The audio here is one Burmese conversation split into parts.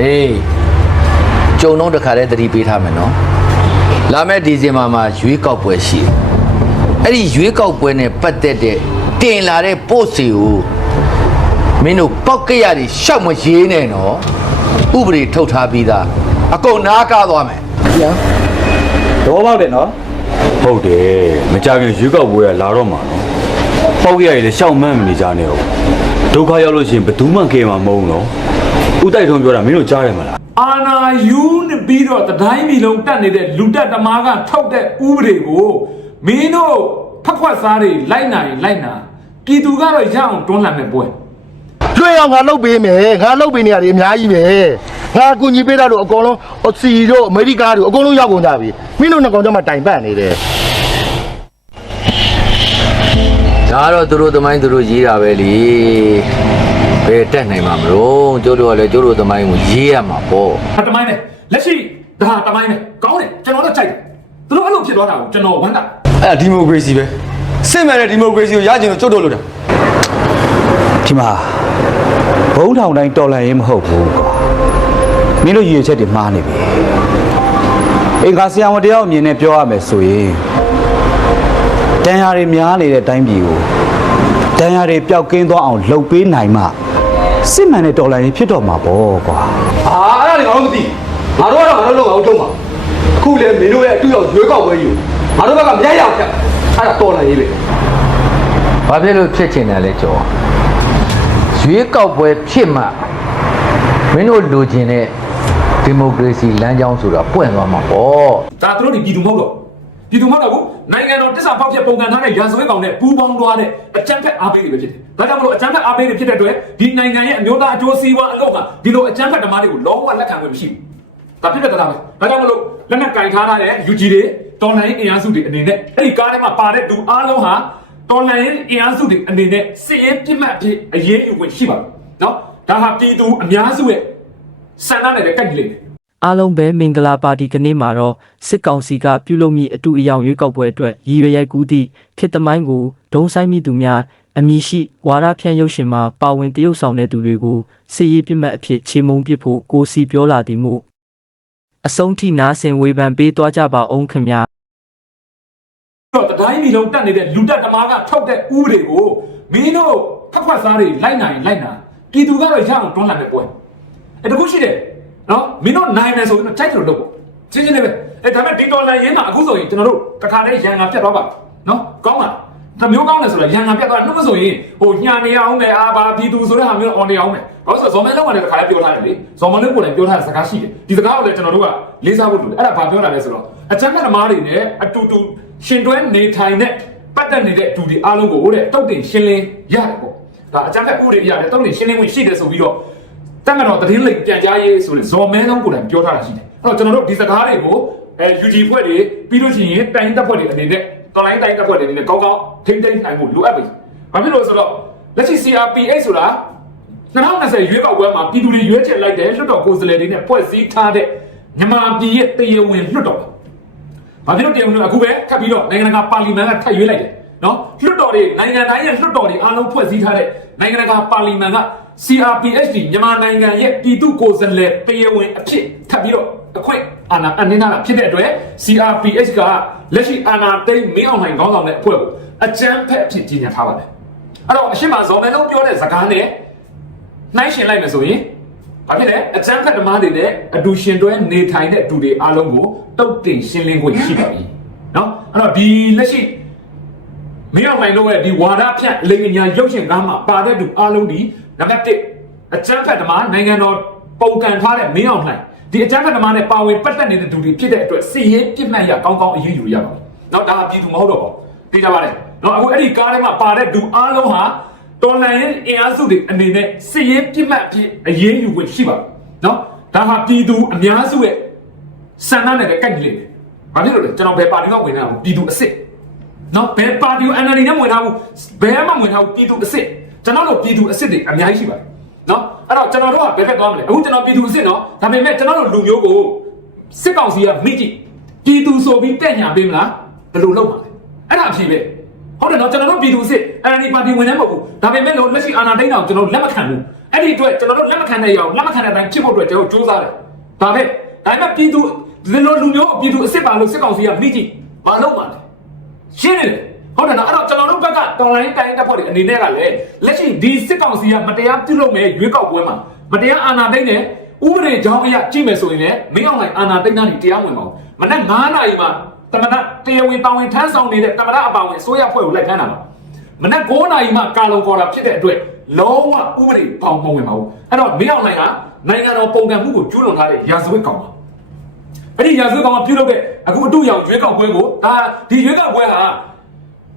ဟေးကြုံတော့တခါတည်းသတိပေးထားမယ်နော်လာမယ့်ဒီဇင်ဘာမှာရွေးကောက်ပွဲရှိတယ်အဲ့ဒီရွေးကောက်ပွဲနဲ့ပတ်သက်တဲ့တင်လာတဲ့ပို့စီကိုမင်းတို့ပောက်ကရတွေရှောက်မရေးနဲ့နော်ဥပဒေထုတ်ထားပြီးသားအကုန်နားကားသွားမယ်ပြန်တော့ပေါက်တယ်နော်ဟုတ်တယ်မကြခင်ရွေးကောက်ပွဲကလာတော့မှာနော်ပေါက်ရရည်လည်းရှောက်မှန်းမနေကြနဲ့ဟုတ်ဒုက္ခရောက်လို့ရှိရင်ဘယ်သူမှကဲမှာမဟုတ်နော် ဥတိုက်ထုံးပြောတာမင်းတို့ကြားတယ်မလားအာနာယူနေပြီးတော့တတိုင်းပြည်လုံးတက်နေတဲ့လူတက်တမားကထောက်တဲ့ဥပဒေကိုမင်းတို့ဖက်ခွက်စားတွေလိုက်နိုင်လိုက်နာပြည်သူကတော့ရအောင်တွန်းလှန်တဲ့ပွဲလွှဲအောင်ငါလုတ်ပေးမယ်ငါလုတ်ပေးနေရတယ်အများကြီးပဲငါအကူညီပေးတာတို့အကုန်လုံးအစီတို့အမေရိကတို့အကုန်လုံးရောက်ကုန်ကြပြီမင်းတို့နှစ်ကောင်ကြောင့်မှတိုင်ပတ်နေတယ်ဒါကတော့သူတို့သမိုင်းသူတို့ရေးတာပဲလေ ဘယ်တက်နိုင်မှာမလို့ကျိုးတို့ကလည်းကျိုးတို့သမိုင်းကိုရေးရမှာပေါ့ဟာတမိုင်းနဲ့လက်ရှိဒါတမိုင်းနဲ့ကောင်းတယ်ကျွန်တော်တို့ကြိုက်တယ်သူတို့အဲ့လိုဖြစ်သွားတာကိုကျွန်တော်ဝမ်းသာအဲ့ဒါဒီမိုကရေစီပဲစစ်မှန်တဲ့ဒီမိုကရေစီကိုရကျင်လို့ကျွတ်တို့လို့တာဒီမှာဘုံထောင်တိုင်းတော်လန်ရင်မဟုတ်ဘူးကွာမင်းတို့ရည်ရွယ်ချက်တွေမှားနေပြီအင်္ဂါဆရာဝန်တယောက်အမြင်နဲ့ပြောရမယ်ဆိုရင်တန်ရာတွေများနေတဲ့အတိုင်းပြည်ကိုတန်ရာတွေပျောက်ကင်းသွားအောင်လှုပ်ပေးနိုင်မှ စစ်မှန်တဲ့တော်လန်ရင်ဖြစ်တော့မှာပေါ့ကွာအာအဲ့ဒါတွေငါတို့မသိငါတို့ကတော့ငါတို့လောက်အောင်ထုံးပါအခုလေမင်းတို့ရဲ့အတူရောက်ရွေးကောက်ပွဲကြီးကိုငါတို့ဘက်ကမရရအောင်ဖြတ်အဲ့ဒါတော်လာရေးပဲဘာဖြစ်လို့ဖြစ်ချင်တယ်လဲကြောရွေးကောက်ပွဲဖြစ်မှမင်းတို့လိုချင်တဲ့ဒီမိုကရေစီလမ်းကြောင်းဆိုတာပွင့်သွားမှာပေါ့ဒါသူတို့ဒီပြည်သူမဟုတ်တော့ ပြည်သူမဟုတ်တော့ဘူးနိုင်ငံတော်တစ္ဆာဖောက်ပြပုံကန်ထားတဲ့ရာဇဝတ်ကောင်နဲ့ပူးပေါင်းသွားတဲ့အကြမ်းဖက်အားပေးတွေပဲဖြစ်တယ်။ဒါကြောင့်မလို့အကြမ်းဖက်အားပေးတွေဖြစ်တဲ့အတွက်ဒီနိုင်ငံရဲ့အမျိုးသားအကျိုးစီးပွားအလို့ကဒီလိုအကြမ်းဖက်ဓမ္မတွေကိုလုံးဝလက်ခံခွင့်မရှိဘူး။ဒါဖြစ်တဲ့တရားပဲ။ဒါကြောင့်မလို့လက်နက်ကင်ထားတဲ့ UG တွေတော်လိုင်းအင်အားစုတွေအနေနဲ့အဲ့ဒီကားထဲမှာပါတဲ့လူအားလုံးဟာတော်လိုင်းအင်အားစုတွေအနေနဲ့စစ်ရေးပြစ်မှတ်ဖြစ်အရေးယူဝင်ရှိပါဘူး။နော်။ဒါဟာပြည်သူအများစုရဲ့ဆန္ဒနဲ့လည်းကိုက်ကြည့်လိမ့်မယ်။ အားလုံးပဲမင်္ဂလာပါတီကနေ့မှာတော့စစ်ကောင်စီကပြုလုပ်မိအတူအယောင်ရွေးကောက်ပွဲအတွက်ရည်ရွယ်ရိုက်ကူးသည့်ခေတ်သမိုင်းကိုဒုံဆိုင်မိသူများအမည်ရှိဝါရဖြန့်ရုပ်ရှင်မှာပါဝင်တရုပ်ဆောင်တဲ့သူတွေကိုစစ်ရေးပြစ်မှတ်အဖြစ်ချေမှုန်းပစ်ဖို့ကိုစီပြောလာသည်မို့အဆုံးထိနာဆင်ဝေဖန်ပေးသွားကြပါအောင်ခင်ဗျာတော့တတိုင်းပြည်လုံးတက်နေတဲ့လူတက်တမားကထောက်တဲ့ဥပဒေကိုမင်းတို့ဖက်ခွက်စားတွေလိုက်နိုင်လိုက်နာပြည်သူကတော့ရအောင်တွန်းလှန်တဲ့ပွဲအဲတခုရှိတယ် နော်မင်းတို့နိုင်မယ်ဆိုရင်တော့ကြိုက်တယ်လို့လုပ်ပေါ့ချင်းချင်းလေးပဲအဲဒါပေမဲ့ဒီဒေါ်လာရင်းမှာအခုဆိုရင်ကျွန်တော်တို့တခါတည်းရန်ငါပြတ်သွားပါနော်ကောင်းလားတမျိုးကောင်းတယ်ဆိုတော့ရန်ငါပြတ်သွားနှုတ်မဆိုရင်ဟိုညာနေအောင်မယ်အာဘာပြည်သူဆိုတဲ့ဟာမျိုးအော်နေအောင်မယ်ဘာလို့ဆိုဇော်မဲလုံးကလည်းတခါတည်းပြောထားတယ်လေဇော်မလုံးကိုလည်းပြောထားတဲ့စကားရှိတယ်ဒီစကားကိုလည်းကျွန်တော်တို့ကလေးစားဖို့လိုတယ်အဲ့ဒါဘာပြောတာလဲဆိုတော့အချမ်းကသမားတွေနဲ့အတူတူရှင်တွဲနေထိုင်တဲ့ပတ်သက်နေတဲ့အတူဒီအားလုံးကိုတဲ့တုတ်တင်ရှင်းလင်းရတယ်ပေါ့ဒါအချမ်းကဥပဒေရတယ်တုတ်တင်ရှင်းလင်းဝင်ရှိတယ်ဆိုပြီးတော့ တက်မတော်တည်င်းလိမ်ပြန်ကြားရေးဆိုရင်ဇော်မဲလုံးကိုယ်တိုင်ပြောထားတာရှိတယ်အဲ့တော့ကျွန်တော်တို့ဒီစကားတွေကိုအဲ UG ဖွဲ့တွေပြီးလို့ရှိရင်တိုင်းတပ်ဖွဲ့တွေအနေနဲ့ online တိုင်းတပ်ဖွဲ့တွေအနေနဲ့ကောင်းကောင်းထိမ့်သိမ်းနိုင်မှုလိုအပ်ပြီ။ဘာဖြစ်လို့လဲဆိုတော့လက်ရှိ CRPH ဆိုတာ2020ရွေးကောက်ပွဲမှာပြည်သူတွေရွေးချယ်လိုက်တဲ့လွှတ်တော်ကိုယ်စားလှယ်တွေနဲ့ဖွဲ့စည်းထားတဲ့မြန်မာပြည်ရဲ့တရားဝင်လွှတ်တော်ပါ။ဘာဖြစ်လို့တရားဝင်အခုပဲကပ်ပြီးတော့နိုင်ငံတကာပါလီမန်ကထပ်ရွေးလိုက်တယ်နော်လွှတ်တော်တွေနိုင်ငံတိုင်းရဲ့လွှတ်တော်တွေအားလုံးဖွဲ့စည်းထားတဲ့နိုင်ငံတကာပါလီမန်က CRPHD မြန်မာနိုင်ငံရဲ့ပြည်သူ့ကိုယ်စားလှယ်တရားဝင်အဖြစ်ထပ်ပြီးတော့အခွင့်အာဏာအနှင်းထားတာဖြစ်တဲ့အတွက် CRPH ကလက်ရှိအာဏာသိမ်းမင်းအောင်လှိုင်ခေါင်းဆောင်တဲ့အဖွဲ့ကိုအကြမ်းဖက်အဖြစ်ကြီးညာထားပါတယ်အဲ့တော့အရှိမဇော်မဲလုံးပြောတဲ့စကားနဲ့နှိုင်းရှင်လိုက်မယ်ဆိုရင်ဘာဖြစ်လဲအကြမ်းဖက်ဓမ္မတွေနဲ့အတူရှင်တွဲနေထိုင်တဲ့သူတွေအားလုံးကိုတုတ်တင်ရှင်းလင်းခွင့်ရှိပါပြီเนาะအဲ့တော့ဒီလက်ရှိ မင်းအောင်နိုင်တော့ရဲ့ဒီဝါဒဖြန့်လိမ်ညာရုပ်ရှင်ကားမှာပါတဲ့သူအားလုံးဒီ နံပါတ်1အကြမ်းဖက်သမားနိုင်ငံတော်ပုံကန်ထားတဲ့မင်းအောင်နိုင်ဒီအကြမ်းဖက်သမားနဲ့ပါဝင်ပတ်သက်နေတဲ့သူတွေဖြစ်တဲ့အတွက်စီရေးပြစ်မှတ်ရကောင်းကောင်းအရေးယူရပါမယ်။နောက်ဒါကပြည်သူမဟုတ်တော့ပါဘူး။သိကြပါလေ။နော်အခုအဲ့ဒီကားထဲမှာပါတဲ့သူအားလုံးဟာတော်လန်ရင်အင်အားစုတွေအနေနဲ့စီရေးပြစ်မှတ်အဖြစ်အရေးယူခွင့်ရှိပါမယ်။နော်ဒါဟာပြည်သူအများစုရဲ့စံနှုန်းနဲ့လည်းကိုက်ညီလိမ့်မယ်။ဘာဖြစ်လို့လဲကျွန်တော်ဘယ်ပါတီကဝင်နေတာလဲပြည်သူအစ်စ်နော်ဘယ်ပါတီကို NLD နဲ့ဝင်ထားဘူးဘယ်မှဝင်ထားဘူးပြည်သူအစ်စ် ကျွန်တော်တို့ပြည်သူအစ်စ်တွေအများကြီးရှိပါတယ်နော်အဲ့တော့ကျွန်တော်တို့ကဘယ်ဖက်သွားမလဲအခုကျွန်တော်ပြည်သူအစ်စ်နော်ဒါပေမဲ့ကျွန်တော်တို့လူမျိုးကိုစစ်ကောင်စီကမိကြည့်ပြည်သူဆိုပြီးတက်ညာပေးမလားဘယ်လိုလုပ်မှာလဲအဲ့ဒါအဖြစ်ပဲဟုတ်တယ်နော်ကျွန်တော်တို့ပြည်သူအစ်စ် NLD ပါတီဝင်နေမဟုတ်ဘူးဒါပေမဲ့လို့လက်ရှိအာဏာသိမ်းတာကိုကျွန်တော်လက်မခံဘူးအဲ့ဒီအတွက်ကျွန်တော်တို့လက်မခံတဲ့ရအောင်လက်မခံတဲ့အတိုင်းဖြစ်ဖို့အတွက်ကျွန်တော်တို့စူးစမ်းတယ်ဒါပဲဒါပေမဲ့ပြည်သူဒီလိုလူမျိုးပြည်သူအစ်စ်ပါလို့စစ်ကောင်စီကမိကြည့်မလုပ်ပါနဲ့ရှင်းနေတယ်ဟုတ်တယ်နော်အဲ့တော့ကျွန် တော်တို့ဘက်ကတော်လိုင်းတိုင်းတပ်ဖွဲ့တွေအနေနဲ့ကလည်းလက်ရှိဒီစစ်ကောင်စီကမတရားပြုလုပ်မဲ့ရွေးကောက်ပွဲမှာမတရားအာဏာသိမ်းတယ်ဥပဒေကြောင်းအရကြည့်မယ်ဆိုရင်လည်းမင်းအောင်လိုက်အာဏာသိမ်းတာတွေတရားဝင်ပါဘူးမနက်9နာရီမှာတမန်တရားဝင်တောင်းဝင်ထမ်းဆောင်နေတဲ့တမန်အပောင်ဝင်အစိုးရဖွဲ့ကိုလိုက်ခန်းတာပါမနက်9နာရီမှကာလုံခေါ်တာဖြစ်တဲ့အတွက်လုံးဝဥပဒေပေါင်းမဝင်ပါဘူးအဲ့တော့မင်းအောင်နိုင်ကနိုင်ငံတော်ပုံကံမှုကိုကျူးလွန်ထားတဲ့ရာဇဝတ်ကောင်ပါအဲ့ဒီရာဇဝတ်ကောင်ကပြုလုပ်တဲ့အခုအတူရောင်ရွေးကောက်ပွဲကိုဒါဒီရွေးကောက်ပွဲဟာ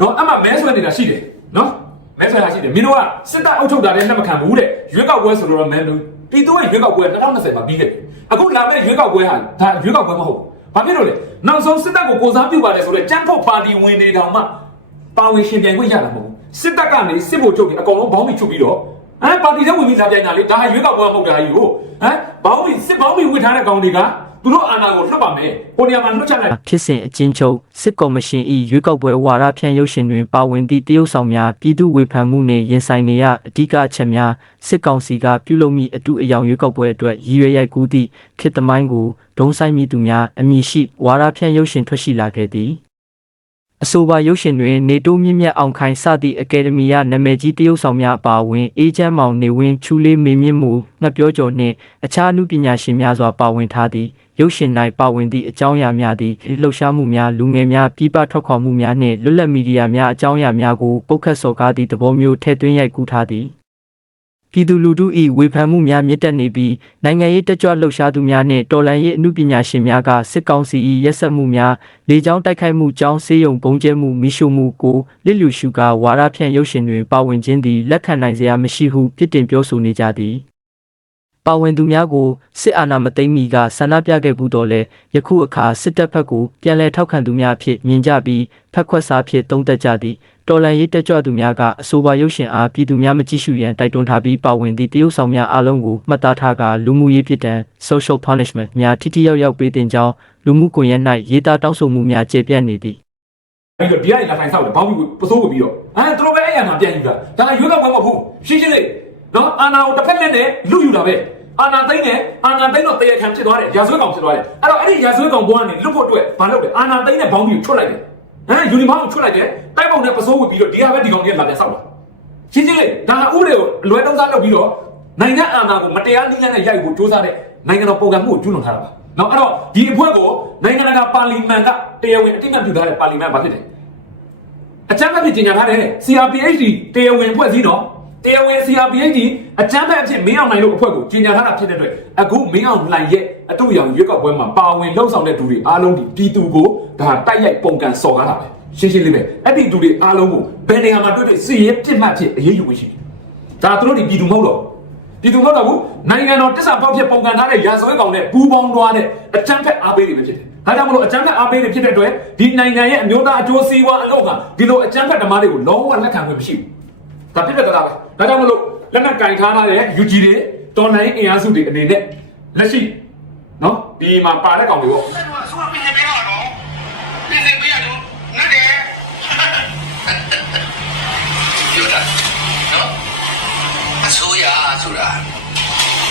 နော်အမှမဲဆွဲနေတာရှိတယ်နော်မဲဆွဲတာရှိတယ်မင်းတို့ကစစ်တပ်အုပ်ချုပ်တာလည်းလက်မခံဘူးတဲ့ရွေးကောက်ပွဲဆိုတော့မဲလို့ပြည်သူ့ရဲ့ရွေးကောက်ပွဲ2020မှာပြီးခဲ့ပြီအခုလာမယ့်ရွေးကောက်ပွဲဟာဒါရွေးကောက်ပွဲမဟုတ်ဘူးဘာဖြစ်လို့လဲနောက်ဆုံးစစ်တပ်ကိုကိုစားပြုပါတယ်ဆိုတော့ကြမ်းဖို့ပါတီဝင်တွေတောင်မှပါဝင်ရှင်ပြိုင်ခွင့်ရတာမဟုတ်ဘူးစစ်တပ်ကနေစစ်ဗိုလ်ချုပ်တွေအကောင်လုံးဘောင်းပြီးချုပ်ပြီးတော့ဟမ်ပါတီထဲဝင်ပြီးလာပြိုင်တာလေဒါဟာရွေးကောက်ပွဲမဟုတ်တာကြီးကိုဟမ်ဘောင်းပြီးစစ်ဘောင်းပြီးဝင်ထားတဲ့ကောင်တွေက သူတို့အာဏာကိုလွတ်ပါမယ်ဟိုနေရာမှာလွတ်ချလိုက်ဖြစ်စဉ်အချင်းချုပ်စစ်ကော်မရှင်၏ရွေးကောက်ပွဲဝါဒဖြန့်ရုပ်ရှင်တွင်ပါဝင်သည့်တရုတ်ဆောင်များပြည်သူဝေဖန်မှုနှင့်ရင်ဆိုင်နေရအဓိကအချက်များစစ်ကောင်စီကပြုလုပ်မိအတူအယောင်ရွေးကောက်ပွဲအတွက်ရည်ရွယ်ရိုက်ကူးသည့်ခေတ်သမိုင်းကိုဒုံဆိုင်မိသူများအမည်ရှိဝါဒဖြန့်ရုပ်ရှင်ထွက်ရှိလာခဲ့သည် အဆိုပါရုပ်ရှင်တွင်နေတိုးမြင့်မြတ်အောင်ခိုင်စသည့်အကယ်ဒမီရနာမည်ကြီးတရုတ်ဆောင်များအပါအဝင်အေးချမ်းမောင်နေဝင်းချူလေးမေမြင့်မှုငှက်ပြောကျော်နှင့်အခြားအမှုပညာရှင်များစွာပါဝင်ထားသည့်ရုပ်ရှင်၌ပါဝင်သည့်အကြောင်းအရာများသည်လှုပ်ရှားမှုများလူငယ်များပြည်ပထွက်ခွာမှုများနှင့်လွတ်လပ်မီဒီယာများအကြောင်းအရာများကိုပုတ်ခတ်စော်ကားသည့်သဘောမျိုးထည့်သွင်းရိုက်ကူးထားသည် ပြည်သူလူထု၏ဝေဖန်မှုများမြင့်တက်နေပြီးနိုင်ငံရေးတက်ကြွလှုပ်ရှားသူများနှင့်တော်လှန်ရေးအမှုပညာရှင်များကစစ်ကောင်စီ၏ရက်စက်မှုများလေကြောင်းတိုက်ခိုက်မှုကြောင်းဆေးရုံပုံကျဲမှုမိရှုမှုကိုလစ်လျူရှုကာဝါရဖြန့်ရုပ်ရှင်တွင်ပါဝင်ခြင်းသည်လက်ခံနိုင်စရာမရှိဟုပြစ်တင်ပြောဆိုနေကြသည် ပါဝင်သူများကိုစစ်အာဏာမသိမ်းမီကဆန္ဒပြခဲ့ဘူးတော့လဲယခုအခါစစ်တပ်ဘက်ကိုပြန်လည်ထောက်ခံသူများအဖြစ်မြင်ကြပြီးဖက်ခွက်စားဖြစ်သုံးသက်ကြသည်တော်လန်ရေးတက်ကြွသူများကအဆိုပါရုပ်ရှင်အားပြည်သူများမကြည့်ရှုရန်တိုက်တွန်းထားပြီးပါဝင်သည့်တရုတ်ဆောင်များအားလုံးကိုမှတ်သားထားကလူမှုရေးပြည်တံ social punishment များထိထိရောက်ရောက်ပေးတင်ကြောင်းလူမှုကွန်ရက်၌ရေးသားတောင်းဆိုမှုများကျေပြန့်နေသည်ပြီးတော့ဒီကနေလာထိုင်ဆောက်တယ်ဘောင်းပြီးပစိုးကိုပြီးတော့အဲသူတို့ပဲအဲ့ရမှာပြန်ယူတာဒါကရွေးကောက်ပွဲမဟုတ်ဘူးရှင်းရှင်းလေးနော်အာနာကိုတစ်ဖက်လက်နဲ့လူယူတာပဲ အာနာသိမ့်တယ်အာနာသိမ့်တော့တရခံဖြစ်သွားတယ်ရာဇဝတ်ကောင်ဖြစ်သွားတယ်အဲ့တော့အဲ့ဒီရာဇဝတ်ကောင်ဘွားကနေလွတ်ဖို့အတွက်ဘာလုပ်လဲအာနာသိမ့်တဲ့ဘောင်းပြီးကိုချွတ်လိုက်တယ်ဟမ်ယူနီဖောင်းကိုချွတ်လိုက်တယ်တိုက်ပုံနဲ့ပစိုးကိုပြီးတော့ဒီဟာပဲဒီကောင်ကြီးလာပြန်ဆောက်တာရှင်းရှင်းလေးဒါကဥပဒေကိုလွယ်တုံးစားလုပ်ပြီးတော့နိုင်ငံအာဏာကိုမတရားနည်းလမ်းနဲ့ရိုက်ဖို့စ조사တဲ့နိုင်ငံတော်ပုံကံမှုကိုကျူးလွန်ထားတာပါနော်အဲ့တော့ဒီအဖွဲ့ကိုနိုင်ငံတကာပါလီမန်ကတရားဝင်အတိအမှတ်ပြုထားတဲ့ပါလီမန်ဘာဖြစ်လဲအကြမ်းဖက်ဖြစ်ကြီးညာထားတယ် CRPHD တရားဝင်ဖွဲ့စည်းတော့ တရားဝင် CRPHD အကြမ်းဖက်အဖြစ်မင်းအောင်နိုင်လို့အဖွဲ့ကိုကြီးညာထားတာဖြစ်တဲ့အတွက်အခုမင်းအောင်နိုင်ရဲ့အတူရောင်ရွေးကောက်ပွဲမှာပါဝင်လှုပ်ဆောင်တဲ့သူတွေအားလုံးဒီပြည်သူကိုဒါတိုက်ရိုက်ပုံကန်စော်ကားတာပဲရှင်းရှင်းလေးပဲအဲ့ဒီသူတွေအားလုံးကိုဘယ်နေရာမှာတွေ့တွေ့စီရင်ပြစ်မှတ်ဖြစ်အရေးယူဝင်ရှိတယ်ဒါသူတို့ဒီပြည်သူမဟုတ်တော့ပြည်သူမဟုတ်တော့ဘူးနိုင်ငံတော်တစ္ဆာပေါက်ဖြစ်ပုံကန်ထားတဲ့ရာဇဝတ်ကောင်နဲ့ပူးပေါင်းသွားတဲ့အကြမ်းဖက်အားပေးတွေပဲဖြစ်တယ်ဒါကြောင့်မလို့အကြမ်းဖက်အားပေးတွေဖြစ်တဲ့အတွက်ဒီနိုင်ငံရဲ့အမျိုးသားအကျိုးစီးပွားအလို့ကဒီလိုအကြမ်းဖက်ဓမ္မတွေကိုလုံးဝလက်ခံခွင့်မရှိဘူး ဒါပြည့်ပြတ်သားပဲဒါကြောင့်မလို့လက်နက်ကင်ထားတဲ့ UG တွေတော်လိုင်းအင်အားစုတွေအနေနဲ့လက်ရှိနော်ဒီမှာပါတဲ့ကောင်တွေပေါ့ဆက်တော့ဆိုပြင်ပေးတော့တော့ပြင်ပေးရတော့ငတ်တယ်ပြောတာနော်အစိုးရဆိုတာ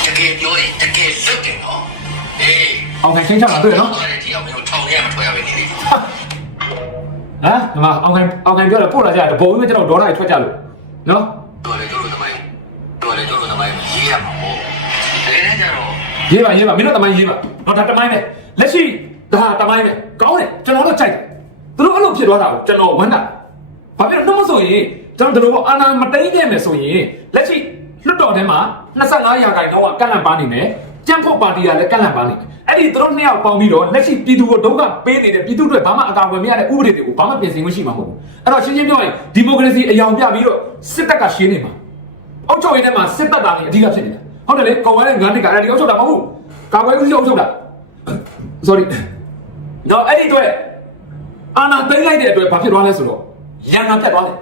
တကယ်ပြောရင်တကယ်လွတ်တယ်နော်အေးအောင်ခိုင်ချင်းချတာတွေ့ရနော်အဲ့ဒီအောင်မျိုးထောင်ထဲမှာထွက်ရပဲနေတယ်ဟမ်ဒီမှာအောင်ခိုင်အောင်ခိုင်ပြောတယ်ပို့လာကြတယ်တပုံကြီးကျွန်တော်ဒေါ်လာတွေထွက်ကြလို့ နော်တော်လေတို့လိုသမိုင်းတော်လေတို့လိုသမိုင်းရေးရမှာပေါ့တကယ်တမ်းကျတော့ရေးပါရေးပါမင်းတို့တမိုင်းရေးပါတော့ဒါတမိုင်းပဲလက်ရှိဒါတမိုင်းပဲကောင်းတယ်ကျွန်တော်တို့ကြိုက်တယ်သူတို့အဲ့လိုဖြစ်သွားတာကိုကျွန်တော်ဝမ်းသာဘာဖြစ်လို့နှမဆိုရင်ကျွန်တော်တို့အာနာမတိန်ခဲ့မယ်ဆိုရင်လက်ရှိလွတ်တော်ထဲမှာ25ရာခိုင်နှုန်းကကန့်လန့်ပါနေမယ် ကြံ့ဖို့ပါတီကလည်းကန့်လန့်ပါနေတယ်အဲ့ဒီသူတို့နှစ်ယောက်ပေါင်းပြီးတော့လက်ရှိပြည်သူကိုဒုက္ခပေးနေတဲ့ပြည်သူတွေဘာမှအကာအကွယ်မရတဲ့ဥပဒေတွေကိုဘာမှပြင်ဆင်မှုရှိမှာမဟုတ်ဘူးအဲ့တော့ရှင်းရှင်းပြောရင်ဒီမိုကရေစီအယောင်ပြပြီးတော့စစ်တပ်ကရှင်းနေမှာအောက်ချုပ်ရေးထဲမှာစစ်တပ်သားတွေအဓိကဖြစ်နေတာဟုတ်တယ်လေကောင်ဝဲတဲ့ငန်းတွေကအဲ့ဒီအောက်ချုပ်တာမဟုတ်ဘူးကာဝဲဦးစီးအောက်ချုပ်တာ sorry တော့အဲ့ဒီအတွက်အာနာသိမ့်လိုက်တဲ့အတွက်ဘာဖြစ်သွားလဲဆိုတော့ရန်နာဖြတ်သွားတယ်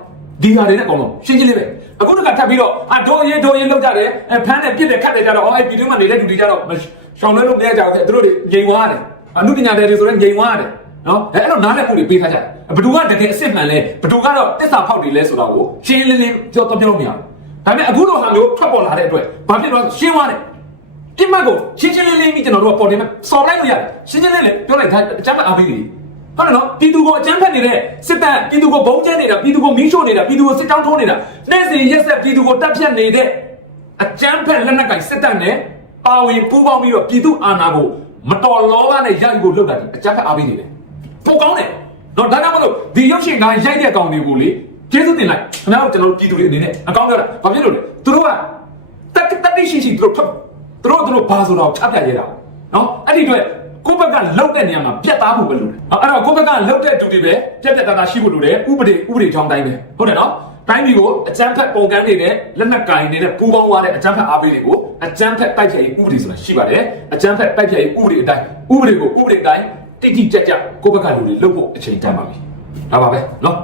ဒီဟာတွေနဲ့အကုန်လုံးရှင်းရှင်းလေးပဲအခုတခါထပ်ပြီးတော့အာဒိုရင်ဒိုရင်လောက်ကြတယ်အဲဖမ်းတယ်ပြစ်တယ်ခတ်တယ်ကြတော့ဟောအဲ့ပြည်တွင်းမှာနေတဲ့လူတွေကြတော့ရှောင်းလဲလို့မရကြဘူးသူတို့တွေငြိမ်သွားတယ်အမှုပညာတွေဆိုတော့ငြိမ်သွားတယ်နော်အဲအဲ့တော့နားလည်မှုတွေပေးထားကြတယ်ဘယ်သူကတကယ်အစ်စ်မှန်လဲဘယ်သူကတော့တစ္ဆာဖောက်တွေလဲဆိုတာကိုရှင်းလင်းလင်းပြောတော့ပြောလို့မရဘူးဒါပေမဲ့အခုလိုဟာမျိုးထွက်ပေါ်လာတဲ့အတွက်ဘာဖြစ်လို့လဲရှင်းသွားတယ်ပြစ်မှတ်ကိုရှင်းရှင်းလင်းလင်းပြီးကျွန်တော်တို့ကပေါ်တယ်မဲ့စော်လိုက်လို့ရတယ်ရှင်းရှင်းလင်းလင်းပြောလိုက်ဒါအကြမ်းဖက်အားပေးနေ ဟုတ်တယ်နော်ပြည်သူကိုအကြမ်းဖက်နေတဲ့စစ်တပ်ပြည်သူကိုဘုံကျဲနေတာပြည်သူကိုမီးရှို့နေတာပြည်သူကိုစစ်တောင်းထိုးနေတာနေ့စဉ်ရက်ဆက်ပြည်သူကိုတပ်ဖြတ်နေတဲ့အကြမ်းဖက်လက်နက်ကင်စစ်တပ်နဲ့ပါဝင်ပူးပေါင်းပြီးတော့ပြည်သူအာဏာကိုမတော်လောဘနဲ့ရိုက်ဖို့လုပ်တာဒီအကြမ်းဖက်အားပေးနေတယ်ပိုကောင်းတယ်နော်ဒါကြောင့်မလို့ဒီရုပ်ရှင်ကရိုက်တဲ့အကောင်တွေကိုလေကျေးဇူးတင်လိုက်ခင်ဗျားတို့ကျွန်တော်တို့ပြည်သူတွေအနေနဲ့အကောင်းပြောတာဘာဖြစ်လို့လဲသူတို့ကတက်တက်တိရှိရှိသူတို့ထွက်သူတို့သူတို့ဘာဆိုတော့ချပြရတာနော်အဲ့ဒီအတွက် ကိုယ့်ဘက်ကလောက်တဲ့နေရာမှာပြတ်သားဖို့ပဲလုပ်တယ်နော်အဲ့တော့ကိုယ့်ဘက်ကလောက်တဲ့တူတွေပဲပြတ်ပြတ်သားသားရှိဖို့လိုတယ်ဥပဒေဥပဒေကြောင်းတိုင်းပဲဟုတ်တယ်နော်တိုင်းပြည်ကိုအကြမ်းဖက်ပုံကန်းနေတဲ့လက်နက်ကင်နေတဲ့ပူးပေါင်းသွားတဲ့အကြမ်းဖက်အားပေးတွေကိုအကြမ်းဖက်တိုက်ဖြတ်ရေးဥပဒေဆိုတာရှိပါတယ်အကြမ်းဖက်တိုက်ဖြတ်ရေးဥပဒေအတိုင်းဥပဒေကိုဥပဒေတိုင်းတိတိကျကျကိုယ့်ဘက်ကလူတွေလုပ်ဖို့အချိန်တန်ပါပြီဒါပါပဲနော်